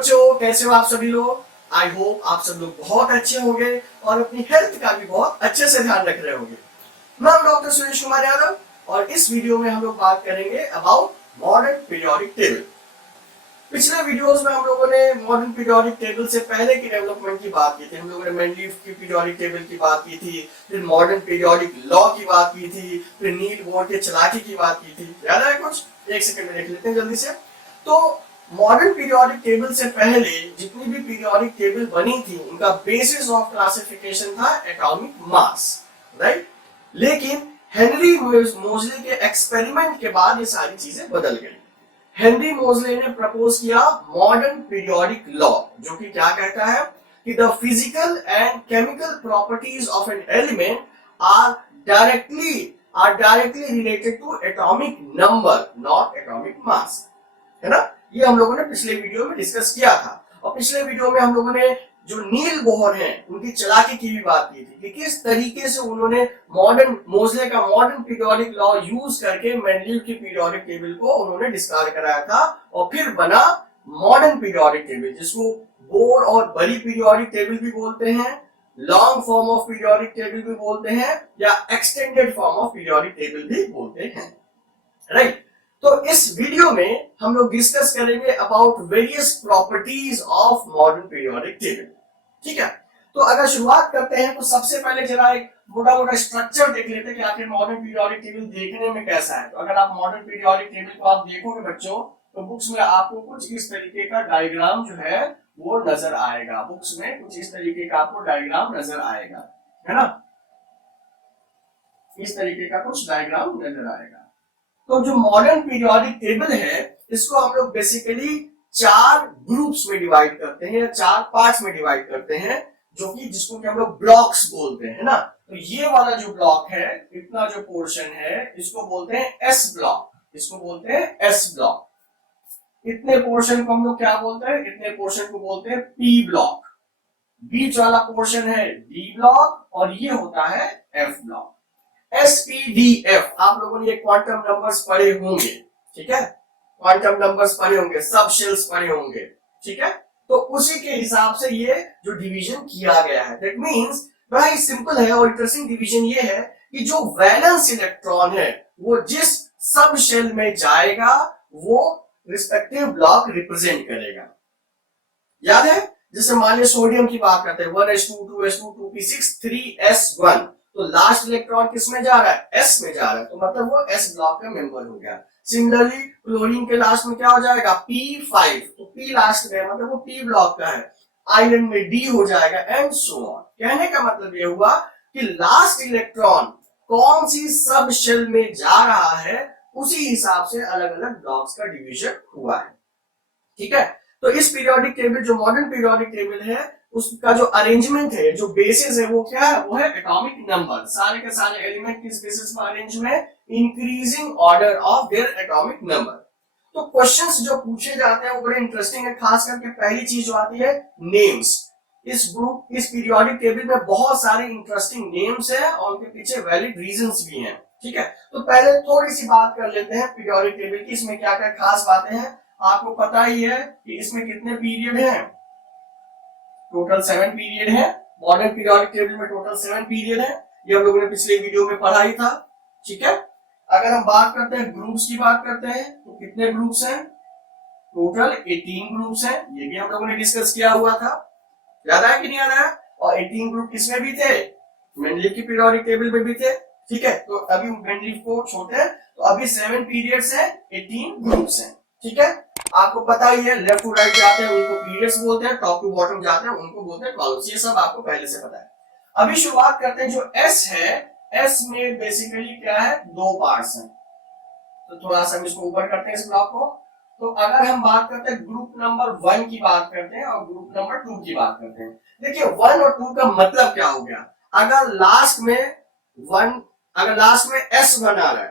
बच्चों, कैसे हो आप सभी लोग। आई होप आप सब लोग बहुत अच्छे होंगे और अपनी हेल्थ का भी बहुत अच्छे से ध्यान रख रहे होंगे। मैं डॉक्टर सुरेश कुमार यादव और इस वीडियो में हम लोग बात करेंगे अबाउट मॉडर्न पीरियोडिक टेबल। पिछले वीडियोस में हम लोगों ने मॉडर्न पीरियोडिक टेबल से पहले की डेवलपमेंट की बात की थी। हम लोगों ने मेंडलीफ की पीरियोडिक टेबल की बात की थी, फिर मॉडर्न पीरियोडिक लॉ की बात की थी, फिर नील बोर के चालाकी की बात की थी। याद है कुछ? एक सेकंड में देख लेते हैं जल्दी से। तो मॉडर्न पीरियोडिक टेबल से पहले जितनी भी पीरियोडिक टेबल बनी थी उनका बेसिस ऑफ क्लासिफिकेशन था एटॉमिक मास, राइट। लेकिन हेनरी मोजले के एक्सपेरिमेंट के बाद ये सारी चीजें बदल गई। हेनरी मोजले ने प्रपोज किया मॉडर्न पीरियोडिक लॉ, जो कि क्या कहता है कि the physical and chemical properties of an element are directly related to atomic number, not atomic mass, है ना। ये हम लोगों ने पिछले वीडियो में डिस्कस किया था। और पिछले वीडियो में हम लोगों ने जो नील बोहर हैं उनकी चालाकी की भी बात की थी कि किस तरीके से उन्होंने मोजले का मॉडर्न पीरियोडिक लॉ यूज करके मेंडलीव की पीरियोडिक टेबल को उन्होंने डिस्कार्ड कराया था और फिर बना मॉडर्न पीरियोडिक टेबल, जिसको बोर और बड़ी पीरियोडिक टेबल भी बोलते हैं, long form of periodic table भी बोलते हैं या extended form of periodic table भी बोलते हैं, राइट। तो इस वीडियो में हम लोग डिस्कस करेंगे about various properties of modern periodic table, ठीक है। तो अगर शुरुआत करते हैं तो सबसे पहले जरा एक मोटा स्ट्रक्चर देख लेते हैं कि आखिर मॉडर्न पीरियोडिक टेबल देखने में कैसा है। तो अगर आप मॉडर्न पीरियोडिक टेबल को आप देखोगे बच्चों, तो बुक्स में आपको कुछ इस तरीके का डायग्राम जो है वो नजर आएगा। बुक्स में कुछ इस तरीके का आपको डायग्राम नजर आएगा, है ना। इस तरीके का कुछ डायग्राम नजर आएगा। तो जो मॉडर्न पीरियोडिक टेबल है इसको हम लोग बेसिकली 4 ग्रुप्स में डिवाइड करते हैं, 4 पार्ट्स में डिवाइड करते हैं, जो कि जिसको कि हम लोग ब्लॉक्स बोलते हैं ना। तो ये वाला जो ब्लॉक है, इतना जो पोर्शन है, इसको बोलते हैं एस ब्लॉक, इसको बोलते हैं एस ब्लॉक। इतने पोर्शन को हम लोग क्या बोलते हैं? इतने पोर्शन को बोलते हैं पी ब्लॉक। बीच वाला पोर्शन है डी ब्लॉक और ये होता है एफ ब्लॉक। एसपीडीएफ आप लोगों ने ये क्वांटम नंबर्स पढ़े होंगे, ठीक है। क्वांटम नंबर्स पढ़े होंगे, सब शेल्स पढ़े होंगे, ठीक है। तो उसी के हिसाब से ये जो डिवीजन किया गया है, दैट मींस बड़ा ही सिंपल है और इंटरेस्टिंग डिवीजन ये है कि जो वैलेंस इलेक्ट्रॉन है वो जिस सब शेल में जाएगा वो रिस्पेक्टिव ब्लॉक रिप्रेजेंट करेगा। याद है? जैसे मान लिया सोडियम की बात करते हैं, 1s2 2s2 2p6 3s1, तो लास्ट इलेक्ट्रॉन किस में जा रहा है? एस में जा रहा है, तो मतलब वो एस ब्लॉक का मेंबर हो गया। सिमिलरली क्लोरीन के लास्ट में क्या हो जाएगा? P5, तो P लास्ट में मतलब वो P ब्लॉक का है। आयरन में D हो जाएगा एंड सो ऑन। कहने का मतलब ये हुआ कि लास्ट इलेक्ट्रॉन कौन सी सब शेल में जा रहा है उसी हिसाब से अलग अलग ब्लॉक्स का डिवीजन हुआ है, ठीक है। तो इस पीरियोडिक टेबल जो मॉडर्न पीरियोडिक टेबल है उसका जो अरेंजमेंट है, जो बेसिस है, वो क्या है? वो है एटॉमिक नंबर। सारे के सारे एलिमेंट किस बेसिस पर अरेंज हुए? Increasing order of their atomic number. तो क्वेश्चंस जो पूछे जाते हैं वो बड़े इंटरेस्टिंग है। खास करके पहली चीज जो आती है नेम्स। इस पीरियोडिक टेबल में बहुत सारे इंटरेस्टिंग नेम्स है और उनके पीछे वैलिड रीजंस भी हैं, ठीक है। तो पहले थोड़ी सी बात कर लेते हैं पीरियोडिक टेबल की। इसमें क्या क्या खास बातें हैं आपको पता ही है कि इसमें कितने पीरियड हैं? टोटल 7 पीरियड है। मॉडर्न पीरियोडिक टेबल में टोटल 7 पीरियड है। ये हम लोगों ने पिछले वीडियो में पढ़ा ही था, ठीक है। अगर हम बात करते हैं ग्रुप्स की बात करते हैं तो कितने ग्रुप्स हैं? टोटल 18 ग्रुप्स हैं। ये भी हम लोगों ने डिस्कस किया हुआ था, याद आया कि नहीं याद आया? और 18 ग्रुप किसमें भी थे? मेंडलीव की पीरियोडिक टेबल में भी थे, ठीक है। तो अभी मेंडलीव को छोड़ते हैं, तो अभी 7 पीरियड्स हैं, 18 ग्रुप्स हैं, ठीक है। आपको पता ही है लेफ्ट टू राइट जाते हैं उनको पीरियड्स बोलते हैं, टॉप टू बॉटम जाते हैं उनको बोलते हैं कॉलम्स। ये सब आपको पहले से पता है। अभी शुरुआत करते हैं। जो एस है, एस में बेसिकली क्या है? 2 पार्ट्स हैं। तो थोड़ा सा हम इसको ऊपर करते हैं इस ब्लॉक को। तो अगर हम बात करते हैं ग्रुप नंबर 1 की बात करते हैं और ग्रुप नंबर 2 की बात करते हैं। देखिए 1 और 2 का मतलब क्या हो गया? अगर लास्ट में S1 आ रहा है,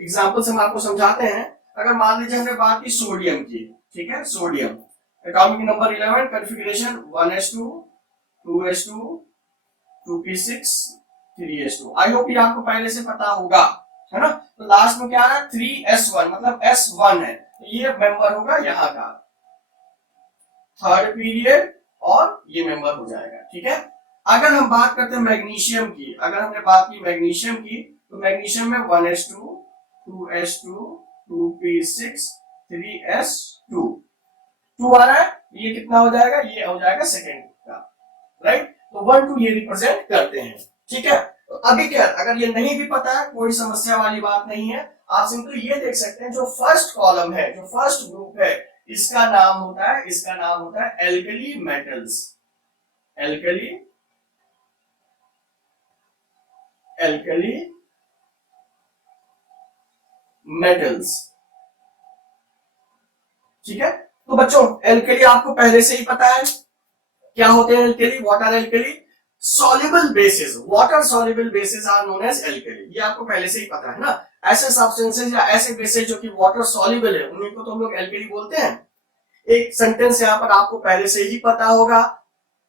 एग्जाम्पल से हम आपको समझाते हैं। अगर मान लीजिए हमने बात की सोडियम की, ठीक है। Sodium atomic number 11, configuration 1s2 2s2 2p6 3s2। I hope ये आपको पहले से पता होगा, है ना। तो लास्ट में क्या आ रहा है? 3s1, मतलब S1 है, ये मेंबर होगा यहाँ का। थर्ड पीरियड और ये मेंबर हो जाएगा, ठीक है। अगर हम बात करते हैं मैग्नीशियम की, अगर हमने बात की मैग्नीशियम की, तो मैग्नीशियम में 1s2 2s2 2p6 3s2 2 आ रहा है, ये कितना हो जाएगा, ये हो जाएगा सेकेंड का, राइट। तो 1 2 ये रिप्रेजेंट करते हैं, ठीक है। तो अभी क्या, अगर ये नहीं भी पता है कोई समस्या वाली बात नहीं है, आप सिंपली ये देख सकते हैं जो फर्स्ट कॉलम है, जो फर्स्ट ग्रुप है, इसका नाम होता है एल्कली मेटल्स, एल्कली मेटल्स, ठीक है। तो बच्चों एल्कली आपको पहले से ही पता है क्या होते हैं alkali, what are alkali, soluble bases, water soluble bases are known as alkali, ये आपको पहले से ही पता है ना। ऐसे सब्सटेंसेस या ऐसे बेसिस जो कि वाटर सॉल्युबल है उन्हीं को तो हम लोग एल्कली बोलते हैं। एक सेंटेंस यहाँ पर आपको पहले से ही पता होगा,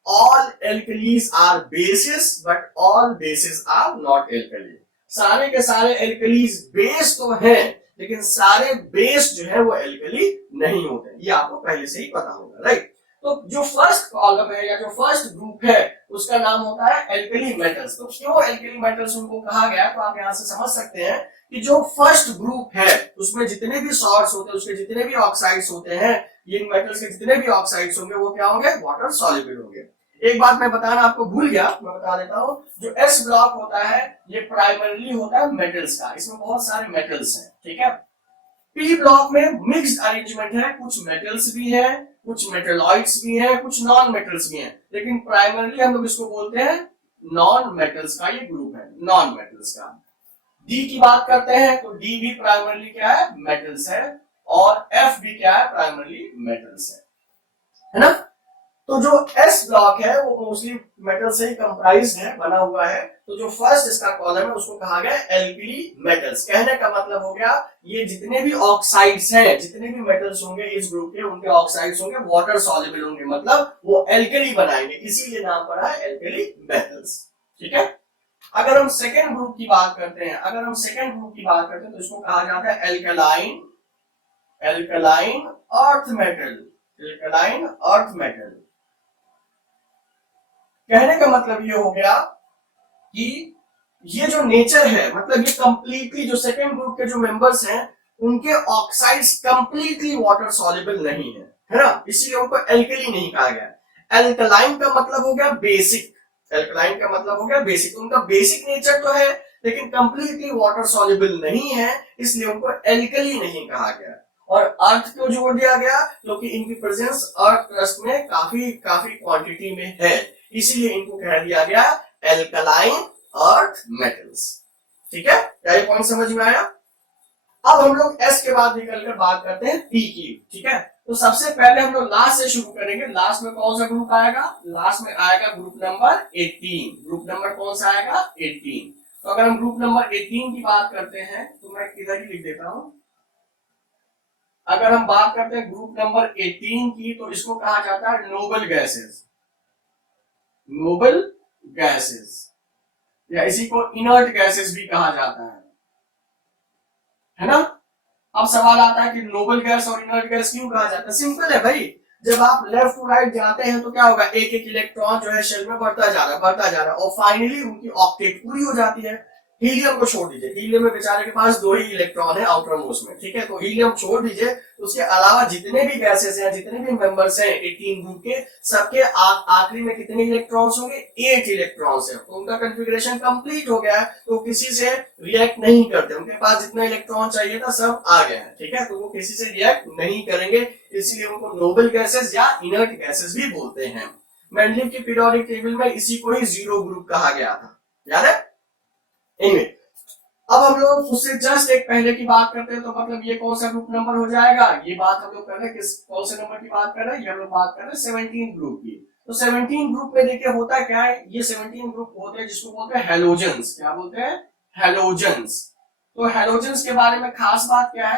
all alkalis are bases but all bases are not alkali, सारे के सारे एल्कलीज बेस तो हैं लेकिन सारे बेस जो है वो एल्कली नहीं होते, ये आपको पहले से ही पता होगा, राइट। तो जो फर्स्ट कॉलम है या जो फर्स्ट ग्रुप है उसका नाम होता है एल्कली मेटल्स। तो क्यों एल्कली मेटल्स उनको कहा गया, तो आप यहां से समझ सकते हैं कि जो फर्स्ट ग्रुप है उसमें जितने भी सॉल्ट्स होते हैं, उसके जितने भी ऑक्साइड्स होते हैं, ये मेटल्स के जितने भी ऑक्साइड्स होंगे वो क्या होंगे, वाटर सॉल्युबल होंगे। एक बात मैं बताना आपको भूल गया, मैं बता देता हूं, जो एस ब्लॉक होता है ये प्राइमरली होता है मेटल्स का, इसमें बहुत सारे मेटल्स हैं, ठीक है। पी ब्लॉक में मिक्स्ड अरेंजमेंट है, कुछ मेटल्स भी है, कुछ मेटलॉइड्स भी हैं, कुछ नॉन मेटल्स भी हैं, लेकिन प्राइमरली हम लोग इसको बोलते हैं नॉन मेटल्स का ये ग्रुप है, नॉन मेटल्स का। डी की बात करते हैं तो डी भी प्राइमरली क्या है, मेटल्स है, और एफ भी क्या है, प्राइमरली मेटल्स है ना। तो जो एस ब्लॉक है वो मोस्टली मेटल से ही कंप्राइज है, बना हुआ है। तो जो फर्स्ट इसका कॉलम है उसको कहा गया एल्कली मेटल्स। कहने का मतलब हो गया ये जितने भी ऑक्साइड्स हैं, जितने भी मेटल्स होंगे इस ग्रुप के, उनके ऑक्साइड्स होंगे वाटर सॉल्युबल होंगे, मतलब वो एल्कली बनाएंगे, इसीलिए नाम पड़ा है एल्कली मेटल्स, ठीक है। अगर हम सेकेंड ग्रुप की बात करते हैं, तो इसको कहा जाता है एल्कलाइन अर्थ मेटल। कहने का मतलब ये हो गया कि ये जो नेचर है, मतलब ये कंप्लीटली जो सेकेंड ग्रुप के जो मेंबर्स हैं उनके ऑक्साइड्स कंप्लीटली वाटर सॉल्युबल नहीं है ना, इसीलिए उनको एल्कली नहीं कहा गया। एल्कलाइन का मतलब हो गया बेसिक, उनका बेसिक नेचर तो है लेकिन कंप्लीटली वाटर सॉल्युबल नहीं है, इसलिए उनको एल्कली नहीं कहा गया। और अर्थ क्यों जोड़ दिया गया, क्योंकि इनकी प्रेजेंस अर्थ क्रस्ट में काफी क्वांटिटी में है, इसीलिए इनको कह दिया गया एल्कलाइन अर्थ मेटल्स, ठीक है। क्या ये पॉइंट समझ में आया। अब हम लोग एस के बाद निकलकर बात करते हैं पी की, ठीक है। तो सबसे पहले हम लोग लास्ट से शुरू करेंगे। लास्ट में कौन सा ग्रुप आएगा, लास्ट में आएगा ग्रुप नंबर 18। ग्रुप नंबर कौन सा आएगा, 18। तो अगर हम ग्रुप नंबर 18 की बात करते हैं तो मैं इधर ही लिख देता हूं। अगर हम बात करते हैं ग्रुप नंबर 18 की तो इसको कहा जाता है नोबल गैसेस, या इसी को इनर्ट गैसेस भी कहा जाता है ना। अब सवाल आता है कि नोबल गैस और इनर्ट गैस क्यों कहा जाता है। सिंपल है भाई, जब आप लेफ्ट टू राइट जाते हैं तो क्या होगा, एक एक इलेक्ट्रॉन जो है शेल में बढ़ता जा रहा है और फाइनली उनकी ऑक्टेट पूरी हो जाती है। हीलियम को छोड़ दीजिए, हीलियम में बेचारे के पास 2 ही इलेक्ट्रॉन है आउटर मोस्ट में, ठीक है। तो हीलियम छोड़ दीजिए, उसके अलावा जितने भी गैसेस हैं, जितने भी मेंबर्स हैं 18 ग्रुप के, सबके आखिरी में कितने इलेक्ट्रॉन्स होंगे, 8 इलेक्ट्रॉन्स हैं। तो उनका कॉन्फ़िगरेशन कंप्लीट हो गया है, तो किसी से रिएक्ट नहीं करते, उनके पास जितना इलेक्ट्रॉन चाहिए था सब आ गया है, ठीक है। तो वो किसी से रिएक्ट नहीं करेंगे, इसलिए उनको नोबल गैसेस या इनर्ट गैसेस भी बोलते हैं। मेंडलीव की पीरियोडिक टेबल में इसी को ही जीरो ग्रुप कहा गया था, याद है। Anyway, अब हम लोग उससे जस्ट एक पहले की बात करते हैं, तो मतलब ये कौन सा ग्रुप नंबर हो जाएगा, ये बात हम लोग कर रहे हैं किस कौन से नंबर की बात कर रहे हैं, ये हम लोग बात कर रहे हैं 17 ग्रुप की। तो 17 ग्रुप में देखिए होता क्या है, ये 17 ग्रुप होते हैं जिसको बोलते हैं हेलोजेंस। क्या बोलते हैं, हेलोजेंस। तो हेलोजेंस के बारे में खास बात क्या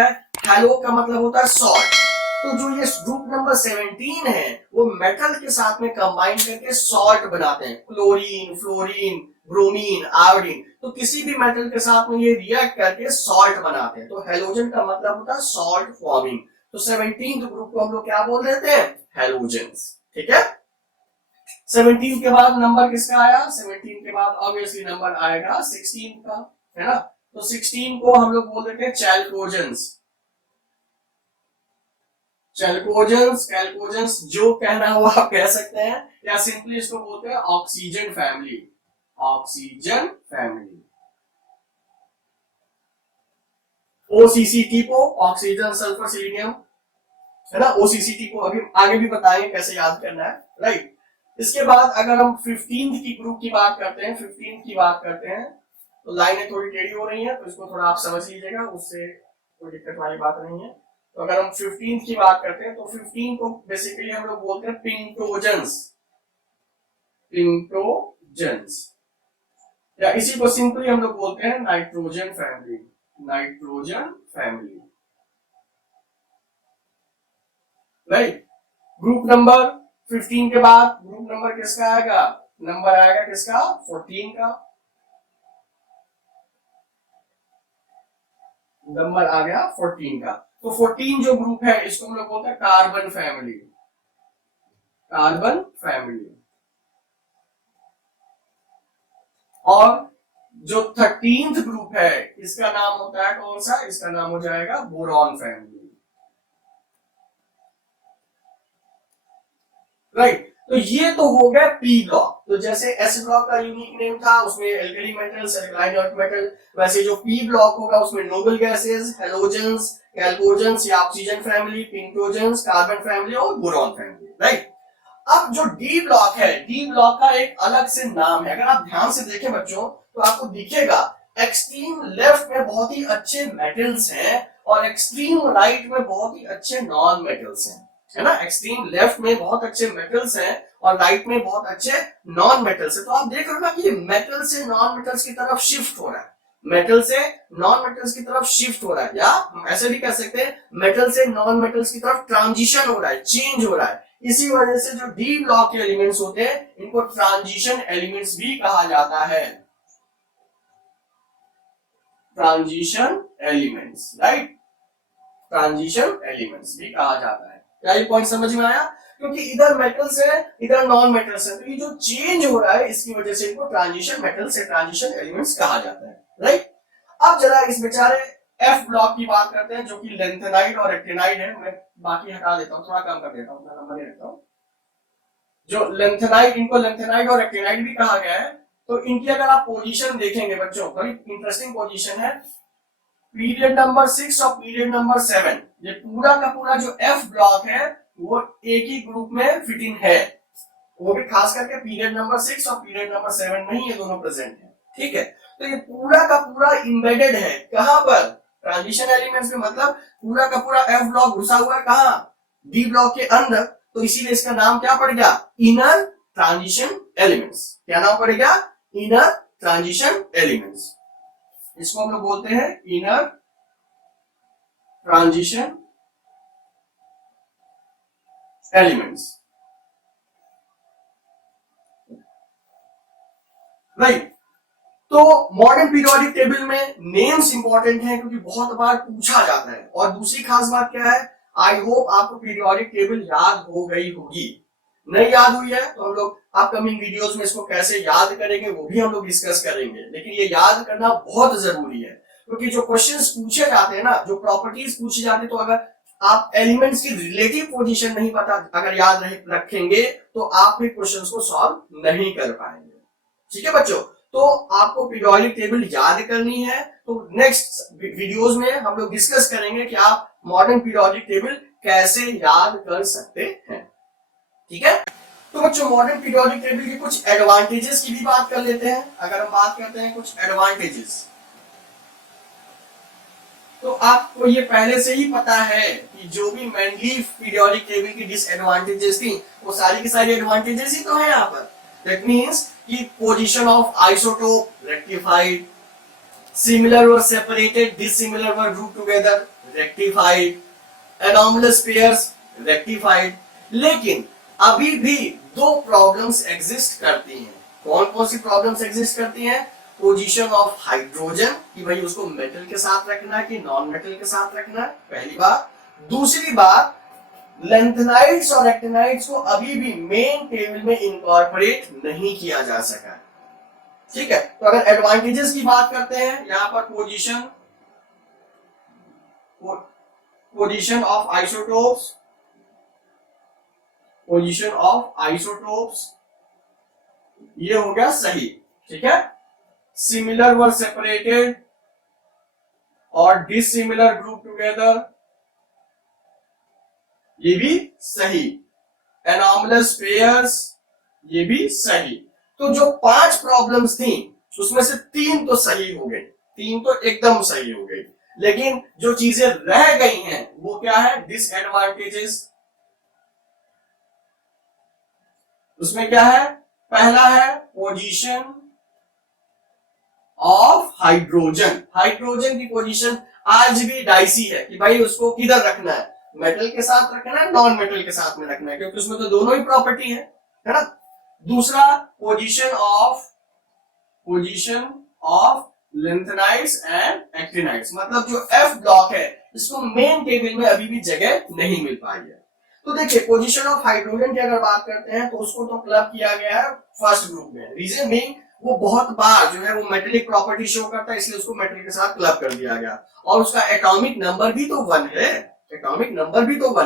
है, हेलो का मतलब होता है सॉल्ट। तो जो ये ग्रुप नंबर 17 है वो मेटल के साथ में कंबाइन करके सॉल्ट बनाते हैं, क्लोरीन, फ्लोरीन, ब्रोमीन, आयोडीन। तो किसी भी मेटल के साथ में ये रिएक्ट करके सॉल्ट बनाते हैं। तो हेलोजन का मतलब होता है सॉल्ट फॉर्मिंग। तो 17th ग्रुप को हम लोग क्या बोल देते हैं, हैलोजेंस। ठीक है, 17 के बाद नंबर किसका आया, 17 के बाद ऑब्वियसली नंबर आएगा 16 का, है ना। तो 16 को हम लोग बोल देते हैं चैल्कोजेंस। चैल्कोजेंस, कैल्कोजेंस, जो कहना हो आप कह सकते हैं, या सिंपली इसको बोलते हैं ऑक्सीजन फैमिली, ऑक्सीजन फैमिली। ओसीसीटी को ऑक्सीजन सल्फर सिलीनियम, है ना। ओसीसीटी को अभी आगे भी बताएंगे कैसे याद करना है, राइट। इसके बाद अगर हम 15th की ग्रुप की बात करते हैं, 15th की बात करते हैं, तो लाइनें थोड़ी टेढ़ी हो रही हैं, तो इसको थोड़ा आप समझ लीजिएगा, उससे कोई दिक्कत वाली बात नहीं है। तो अगर हम 15th की बात करते हैं, तो 15 को बेसिकली हम लोग बोलते हैं पिंटोजेंस, पिंटोजेंस, या इसी को सिंपली हम लोग बोलते हैं nitrogen family, nitrogen family, right. Group number 15 के बाद ग्रुप नंबर किसका आएगा, नंबर आएगा किसका, 14 का, नंबर आ गया 14 का। तो 14 जो ग्रुप है इसको हम लोग बोलते हैं कार्बन फैमिली, कार्बन फैमिली। और जो 13th ग्रुप है इसका नाम होता है कौन सा, इसका नाम हो जाएगा बोरॉन फैमिली, राइट। तो ये तो हो गया पी ब्लॉक। तो जैसे एस ब्लॉक का यूनिक नेम था, उसमें alkali metals, alkaline earth metal, वैसे जो पी ब्लॉक होगा उसमें नोबल गैसेस, हैलोजेंस, कैल्कोजेंस या ऑक्सीजन फैमिली, पिंटोजेंस, कार्बन फैमिली और बोरॉन फैमिली, राइट। अब जो डी ब्लॉक है, डी ब्लॉक का एक अलग से नाम है। अगर आप ध्यान से देखें बच्चों तो आपको दिखेगा एक्सट्रीम लेफ्ट में बहुत ही अच्छे मेटल्स हैं और एक्सट्रीम राइट में बहुत ही अच्छे नॉन मेटल्स हैं, है ना। एक्सट्रीम लेफ्ट में बहुत अच्छे मेटल्स हैं और राइट में बहुत अच्छे नॉन मेटल्स हैं। तो आप देख रहे हो ना कि ये मेटल से नॉन मेटल्स की तरफ शिफ्ट हो रहा है, मेटल से नॉन मेटल्स की तरफ शिफ्ट हो रहा है, या ऐसे भी कह सकते हैं मेटल से नॉन मेटल्स की तरफ ट्रांजिशन हो रहा है, चेंज हो रहा है। इसी वजह से जो डी ब्लॉक के एलिमेंट्स होते हैं इनको ट्रांजिशन एलिमेंट्स भी कहा जाता है, transition elements, right, transition elements भी कहा जाता है। क्या ये पॉइंट समझ में आया, क्योंकि इधर मेटल्स है इधर नॉन मेटल्स है, तो ये जो चेंज हो रहा है इसकी वजह से इनको ट्रांजिशन मेटल से ट्रांजिशन एलिमेंट्स कहा जाता है, राइट। अब जरा इस बेचारे एफ ब्लॉक की बात करते हैं, जो कि लेंथेनाइड और एक्टिनाइड है। मैं बाकी हटा देता हूं, थोड़ा कम कर देता हूं, नंबर नहीं रखता हूं। जो लेंथेनाइड, इनको लेंथेनाइड और एक्टिनाइड भी कहा गया है। तो इनकी अगर आप पोजीशन देखेंगे बच्चों, बड़ी इंटरेस्टिंग पोजीशन है। पीरियड नंबर 6 और पीरियड नंबर 7, ये पूरा का पूरा जो एफ ब्लॉक है वो एक ही ग्रुप में फिटिंग है, वो भी खास करके पीरियड नंबर 6 और पीरियड नंबर 7 में ही ये दोनों प्रेजेंट है, ठीक है। तो ये पूरा का पूरा इम्बेडेड है कहां पर, ट्रांजिशन एलिमेंट्स में, मतलब पूरा का पूरा एफ ब्लॉक घुसा हुआ है कहां, डी ब्लॉक के अंदर। तो इसीलिए इसका नाम क्या पड़ गया, इनर ट्रांजिशन एलिमेंट्स। क्या नाम पड़ेगा, इनर ट्रांजिशन एलिमेंट्स। इसको हम लोग बोलते हैं इनर ट्रांजिशन एलिमेंट्स, राइट। तो मॉडर्न पीरियोडिक टेबल में नेम्स इंपॉर्टेंट हैं क्योंकि बहुत बार पूछा जाता है। और दूसरी खास बात क्या है, आई होप आपको पीरियोडिक टेबल याद हो गई होगी। नहीं याद हुई है तो हम लोग अपकमिंग वीडियोस में इसको कैसे याद करेंगे वो भी हम लोग डिस्कस करेंगे, लेकिन ये याद करना बहुत जरूरी है क्योंकि जो क्वेश्चंस पूछे जाते हैं ना, जो प्रॉपर्टीज पूछी जाती है, तो अगर आप एलिमेंट्स की रिलेटिव पोजीशन नहीं पता अगर याद रखेंगे तो आप भी क्वेश्चंस को सॉल्व नहीं कर पाएंगे, ठीक है बच्चों। तो आपको पीरियोडिक टेबल याद करनी है, तो नेक्स्ट वीडियोस में हम लोग डिस्कस करेंगे कि आप मॉडर्न पीरियोडिक टेबल कैसे याद कर सकते हैं, ठीक है। तो बच्चों मॉडर्न पीरियोडिक टेबल के कुछ एडवांटेजेस की भी बात कर लेते हैं। अगर हम बात करते हैं कुछ एडवांटेजेस, तो आपको ये पहले से ही पता है कि जो भी मेंडलीफ पीरियोडिक टेबल की डिसएडवांटेजेस थी वो सारी की सारी एडवांटेजेस ही तो है यहाँ पर। दैट मींस कि position of isotope rectified, similar were separated, dissimilar were group together rectified, anomalous pairs rectified. लेकिन अभी भी दो प्रॉब्लम्स एग्जिस्ट करती हैं। कौन कौन सी प्रॉब्लम्स एग्जिस्ट करती हैं, पोजीशन ऑफ हाइड्रोजन कि भाई उसको मेटल के साथ रखना है कि नॉन मेटल के साथ रखना है, पहली बात। दूसरी बात, लेंथेनाइड्स और एक्टिनाइड्स को अभी भी मेन टेबल में इनकॉर्पोरेट नहीं किया जा सका। ठीक है, तो अगर एडवांटेजेस की बात करते हैं, यहां पर पोजीशन ऑफ आइसोटोप्स, ये हो गया सही। ठीक है, सिमिलर वर सेपरेटेड और डिसिमिलर ग्रुप टुगेदर, ये भी सही। एनॉमलस पेयर्स, ये भी सही। तो जो 5 प्रॉब्लम्स थी उसमें से 3 तो सही हो गई, 3 तो एकदम सही हो गई, लेकिन जो चीजें रह गई हैं वो क्या है, डिसएडवांटेजेस। उसमें क्या है, पहला है पोजीशन ऑफ हाइड्रोजन। हाइड्रोजन की पोजीशन आज भी डाइसी है कि भाई उसको किधर रखना है, मेटल के साथ रखना है, नॉन मेटल के साथ में रखना है, क्योंकि उसमें तो दोनों ही प्रॉपर्टी है ना। दूसरा position of lanthanides and actinides, मतलब जो एफ ब्लॉक है इसको मेन टेबल में अभी भी जगह नहीं मिल पाई है। तो देखिए, पोजीशन ऑफ हाइड्रोजन की अगर बात करते हैं तो उसको तो क्लब किया गया है फर्स्ट ग्रुप में। रीजन बीइंग वो बहुत बार जो है वो मेटेलिक प्रॉपर्टी शो करता है, इसलिए उसको मेटल के साथ क्लब कर दिया गया। और उसका एटॉमिक नंबर भी तो 1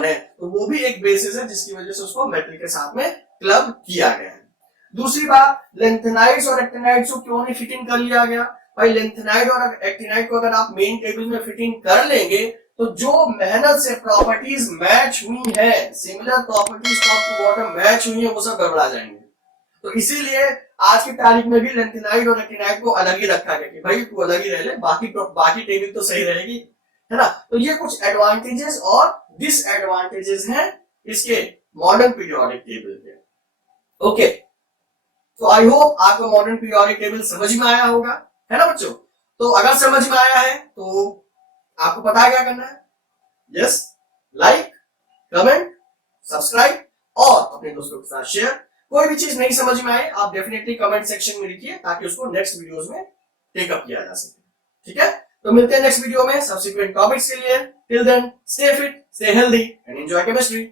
है, तो वो भी एक बेसिस है जिसकी वजह से उसको मेटल के साथ में क्लब किया गया है। दूसरी बात, लेंथेनाइड्स और एक्टिनाइड्स को क्यों नहीं फिटिंग कर लिया गया? भाई लेंथेनाइड और एक्टिनाइड को अगर आप मेन टेबल में फिटिंग कर लेंगे तो जो मेहनत से प्रॉपर्टीज मैच हुई है, similar properties top to bottom match हुई है, वो सब गड़बड़ा जाएंगे। तो इसीलिए आज की तारीख में भी लेंथेनाइड और एक्टिनाइड को अलग ही रखा गया कि भाई तू अलग ही रह ले, बाकी टेबल तो सही रहेगी, है ना। तो ये कुछ एडवांटेजेस और डिसएडवांटेजेस हैं इसके मॉडर्न पीरियोडिक टेबल के। ओके, तो आई होप आपको मॉडर्न पीरियोडिक टेबल समझ में आया होगा, है ना बच्चों। तो अगर समझ में आया है तो आपको पता है क्या करना है, यस, लाइक, कमेंट, सब्सक्राइब और अपने दोस्तों के साथ शेयर। कोई भी चीज नहीं समझ में आए आप डेफिनेटली कमेंट सेक्शन में लिखिए ताकि उसको नेक्स्ट वीडियोस में टेकअप किया जा सके। ठीक है, तो मिलते हैं नेक्स्ट वीडियो में सब्सिक्वेंट टॉपिक्स के लिए। Till then stay fit, stay healthy and enjoy chemistry.